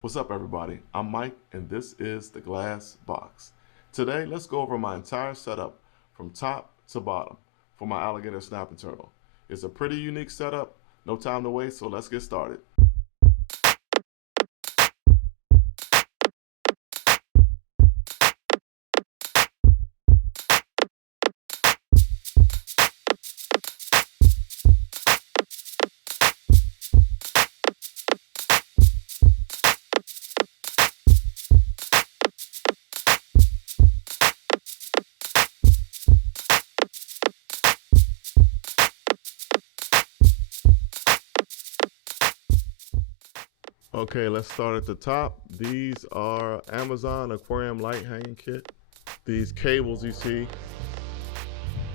What's up, everybody? I'm Mike, and this is The Glass Box. Today, let's go over my entire setup from top to bottom for my alligator snapping turtle. It's a pretty unique setup. No time to waste, so let's get started. Okay, let's start at the top. These are Amazon Aquarium light hanging kit. These cables you see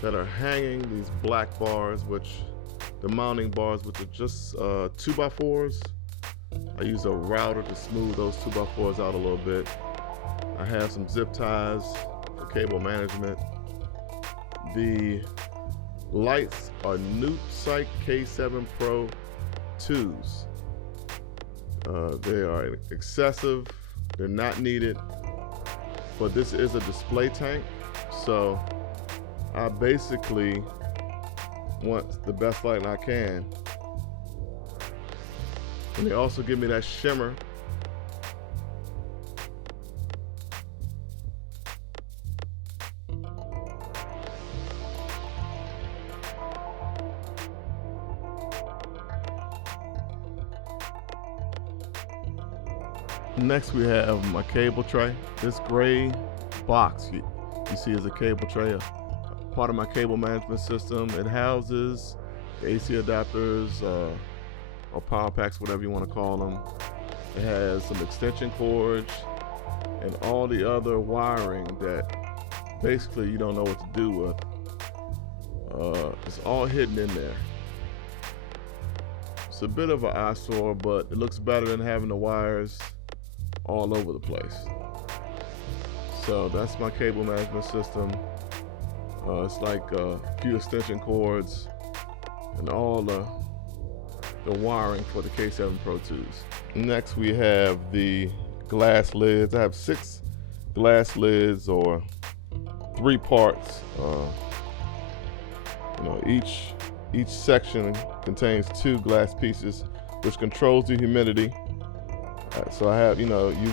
that are hanging, these black bars, the mounting bars, which are just 2x4s. I use a router to smooth those 2x4s out a little bit. I have some zip ties for cable management. The lights are Newt-Sight K7 Pro 2s. They are excessive, they're not needed, but this is a display tank, so I basically want the best lighting I can. And they also give me that shimmer. Next we have my cable tray. This gray box you see is a cable tray, part of my cable management system. It houses the AC adapters or power packs, whatever you want to call them. It has some extension cords and all the other wiring that basically you don't know what to do with. It's all hidden in there. It's a bit of an eyesore, but it looks better than having the wires all over the place. So that's my cable management system. It's like a few extension cords and all the wiring for the K7 Pro 2s. Next we have the glass lids. I have 6 glass lids, or 3 parts. Each section contains 2 glass pieces, which controls the humidity. So I have, you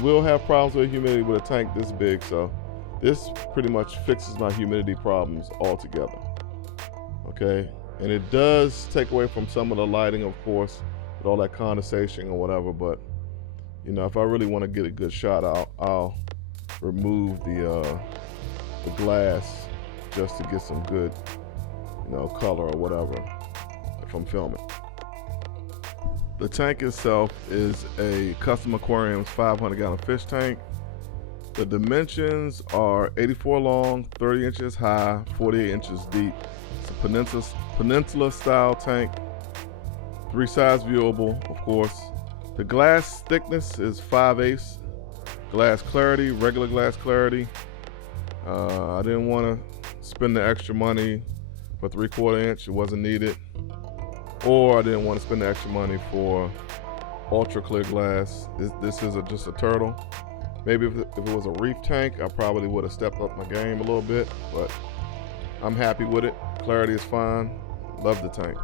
will have problems with humidity with a tank this big, so this pretty much fixes my humidity problems altogether. Okay, and it does take away from some of the lighting, of course, with all that condensation or whatever, but if I really want to get a good shot, I'll remove the glass just to get some good, color or whatever if I'm filming. The tank itself is a Custom Aquarium's 500-gallon fish tank. The dimensions are 84 long, 30 inches high, 48 inches deep. It's a peninsula style tank, 3 sides viewable, of course. The glass thickness is 5/8. Glass clarity, regular glass clarity. I didn't want to spend the extra money for 3/4 inch, it wasn't needed. Or I didn't want to spend the extra money for ultra clear glass. This is just a turtle. Maybe if it was a reef tank, I probably would have stepped up my game a little bit, but I'm happy with it. Clarity is fine. Love the tank.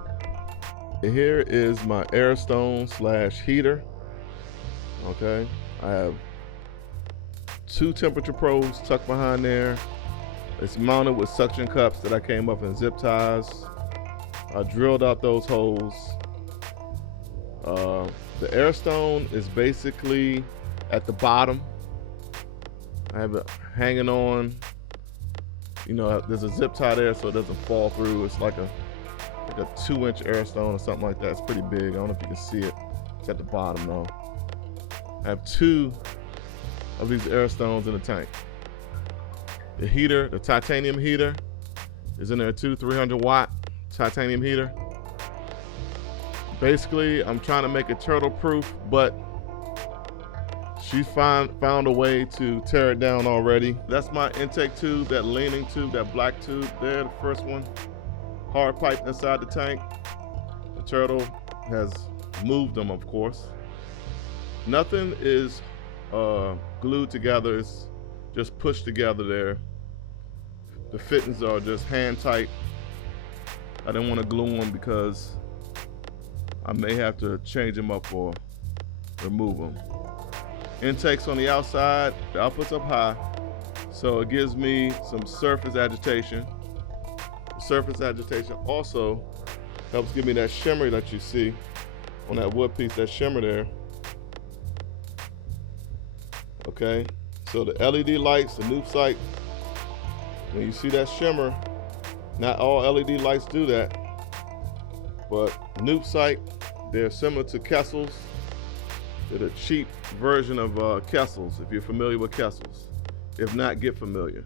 And here is my air stone / heater. Okay, I have 2 temperature probes tucked behind there. It's mounted with suction cups that I came up in zip ties. I drilled out those holes. The air stone is basically at the bottom. I have it hanging on. There's a zip tie there so it doesn't fall through. It's like a 2-inch air stone or something like that. It's pretty big. I don't know if you can see it. It's at the bottom though. I have 2 of these air stones in the tank. The heater, the titanium heater, is in there too. 300-watt titanium heater. Basically, I'm trying to make it turtle proof, but she found a way to tear it down already. That's my intake tube, that leaning tube, that black tube there, the first one. Hard pipe inside the tank. The turtle has moved them, of course. Nothing is glued together, it's just pushed together there. The fittings are just hand tight. I didn't want to glue them because I may have to change them up or remove them. Intakes on the outside, the output's up high, so it gives me some surface agitation. The surface agitation also helps give me that shimmer that you see on that wood piece, that shimmer there. Okay, so the LED lights, the noob sight, when you see that shimmer, not all LED lights do that, but noob sight, they're similar to Kessels. They're the cheap version of Kessels, if you're familiar with Kessels. If not, get familiar.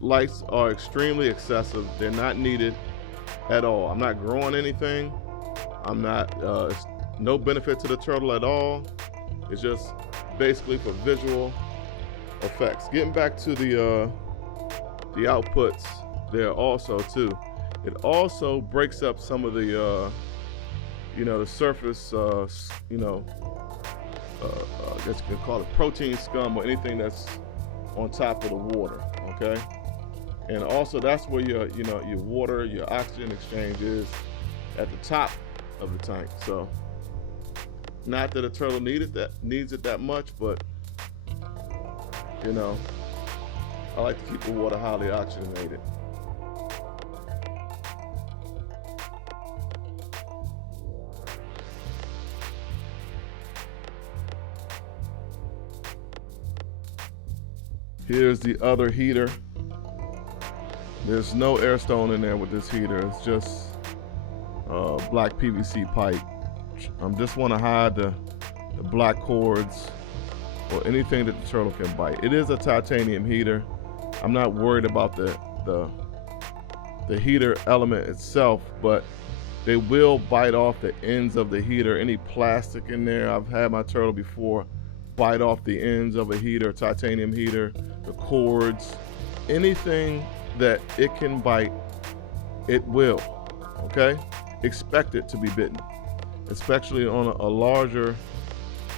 Lights are extremely excessive. They're not needed at all. I'm not growing anything. I'm not, it's no benefit to the turtle at all. It's just basically for visual effects. Getting back to the outputs there also too. It also breaks up some of the, the surface, I guess you could call it protein scum or anything that's on top of the water, okay? And also that's where your water, your oxygen exchange is at the top of the tank. So not that a turtle needs it that much, but I like to keep the water highly oxygenated. Here's the other heater. There's no air stone in there with this heater. It's just black PVC pipe. I just want to hide the black cords or anything that the turtle can bite. It is a titanium heater. I'm not worried about the heater element itself, but they will bite off the ends of the heater. Any plastic in there, I've had my turtle before bite off the ends of a heater, titanium heater, the cords, anything that it can bite, it will, okay? Expect it to be bitten, especially on a larger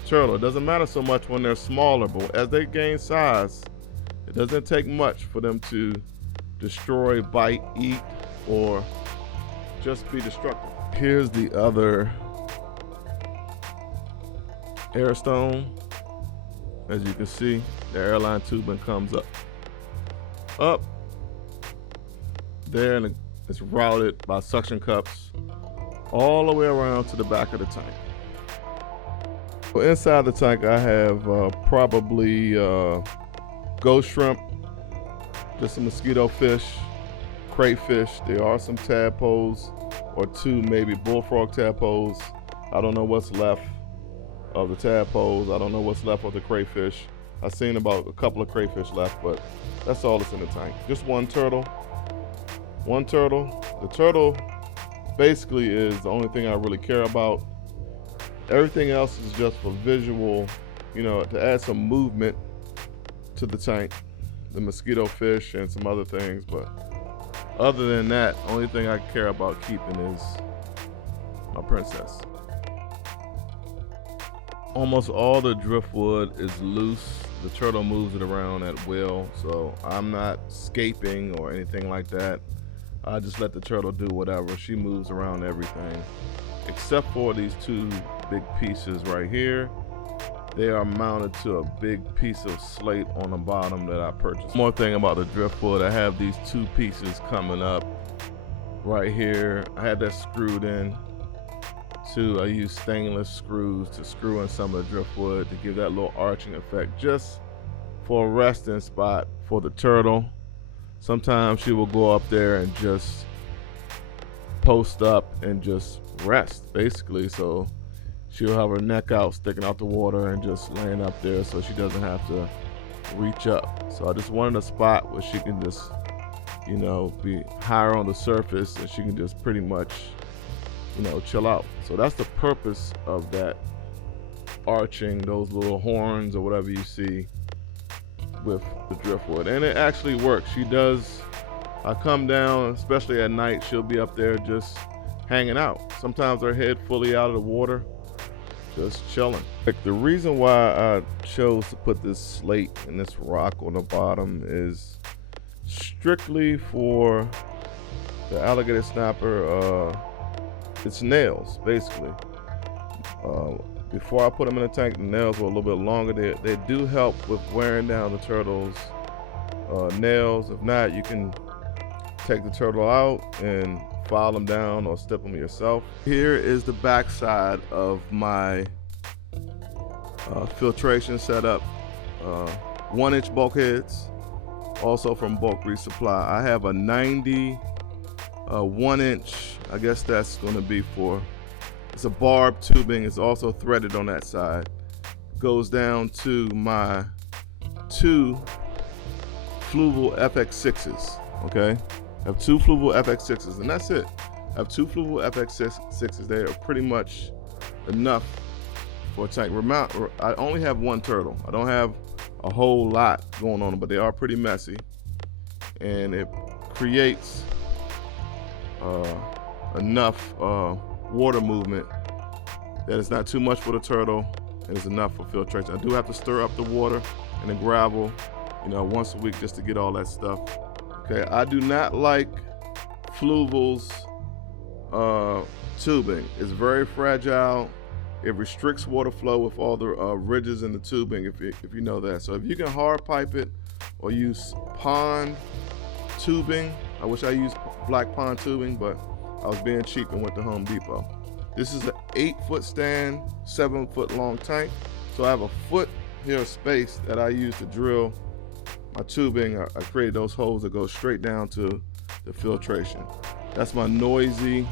turtle. It doesn't matter so much when they're smaller, but as they gain size, it doesn't take much for them to destroy, bite, eat, or just be destructive. Here's the other air stone. As you can see, the airline tubing comes up there, and it's routed by suction cups all the way around to the back of the tank. So inside the tank, I have probably ghost shrimp, just some mosquito fish, crayfish. There are some tadpoles, or two maybe bullfrog tadpoles. I don't know what's left of the tadpoles. I don't know what's left of the crayfish. I've seen about a couple of crayfish left, but that's all that's in the tank. Just one turtle. One turtle. The turtle basically is the only thing I really care about. Everything else is just for visual, to add some movement to the tank. The mosquito fish and some other things, but other than that, only thing I care about keeping is my princess. Almost all the driftwood is loose. The turtle moves it around at will, so I'm not scaping or anything like that. I just let the turtle do whatever. She moves around everything, except for these two big pieces right here. They are mounted to a big piece of slate on the bottom that I purchased. One more thing about the driftwood, I have these two pieces coming up right here. I had that screwed in. I use stainless screws to screw in some of the driftwood to give that little arching effect, just for a resting spot for the turtle. Sometimes she will go up there and just post up and just rest, basically. So she'll have her neck out, sticking out the water and just laying up there so she doesn't have to reach up. So I just wanted a spot where she can just, be higher on the surface and she can just pretty much chill out. So that's the purpose of that arching, those little horns or whatever you see with the driftwood. And it actually works. I come down, especially at night, she'll be up there just hanging out. Sometimes her head fully out of the water. just chilling. Like, the reason why I chose to put this slate and this rock on the bottom is strictly for the alligator snapper. It's nails, basically. Before I put them in the tank, the nails were a little bit longer. They do help with wearing down the turtle's nails. If not, you can take the turtle out and file them down or step them yourself. Here is the back side of my filtration setup. 1-inch bulkheads, also from Bulk Resupply. I have a 90 1-inch, I guess that's going to be for, it's a barbed tubing. It's also threaded on that side. Goes down to my 2 Fluval Fx6s, okay? I have 2 Fluval Fx6s, and that's it. I have 2 Fluval Fx6s. They are pretty much enough for a tank. I only have 1 turtle. I don't have a whole lot going on, but they are pretty messy, and it creates enough water movement that it's not too much for the turtle, and it's enough for filtration. I do have to stir up the water and the gravel, you know, once a week just to get all that stuff. Okay, I do not like Fluval's tubing. It's very fragile. It restricts water flow with all the ridges in the tubing, if you know that. So if you can hard pipe it or use pond tubing, I wish I used black pond tubing, but I was being cheap and went to Home Depot. This is an 8-foot stand, 7-foot long tank. So I have a foot here of space that I use to drill my tubing. I created those holes that go straight down to the filtration. That's my noisy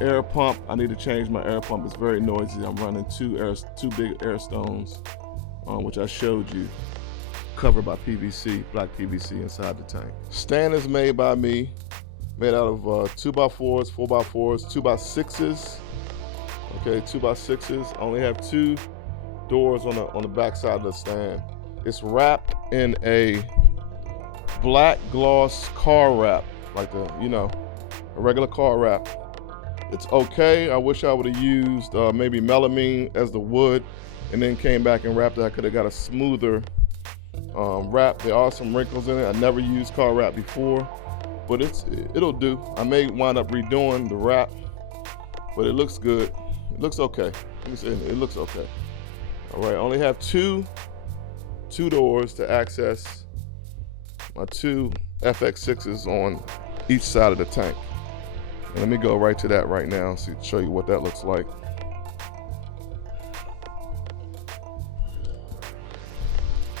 air pump. I need to change my air pump. It's very noisy. I'm running two big air stones, which I showed you, covered by PVC, black PVC inside the tank. Stand is made by me, made out of 2x4s, 4x4s, 2x6s. Okay, 2x6s. I only have 2 doors on the back side of the stand. It's wrapped in a black gloss car wrap, like a regular car wrap. It's okay. I wish I would have used maybe melamine as the wood and then came back and wrapped it. I could have got a smoother wrap. There are some wrinkles in it. I never used car wrap before, but it'll do. I may wind up redoing the wrap, but it looks good. It looks okay. Let me say it looks okay. All right, I only have two doors to access my 2 FX6s on each side of the tank. And let me go right to that right now and show you what that looks like.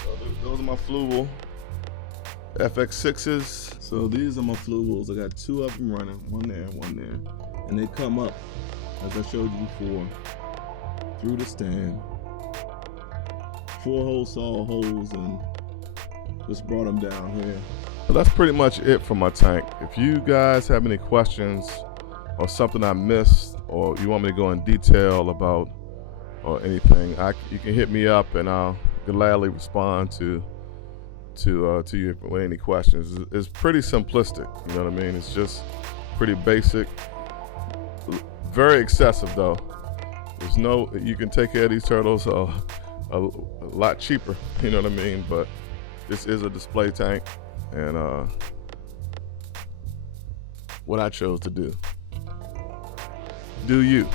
So those are my Fluval FX6s. So these are my Fluvals. I got 2 of them running, one there, one there. And they come up, as I showed you before, through the stand. 4-hole saw holes and just brought them down here. So that's pretty much it for my tank. If you guys have any questions or something I missed, or you want me to go in detail about or anything, you can hit me up and I'll gladly respond to you with any questions. It's pretty simplistic, you know what I mean? It's just pretty basic, very excessive though. You can take care of these turtles a lot cheaper, you know what I mean? But this is a display tank, and what I chose to do. Do you?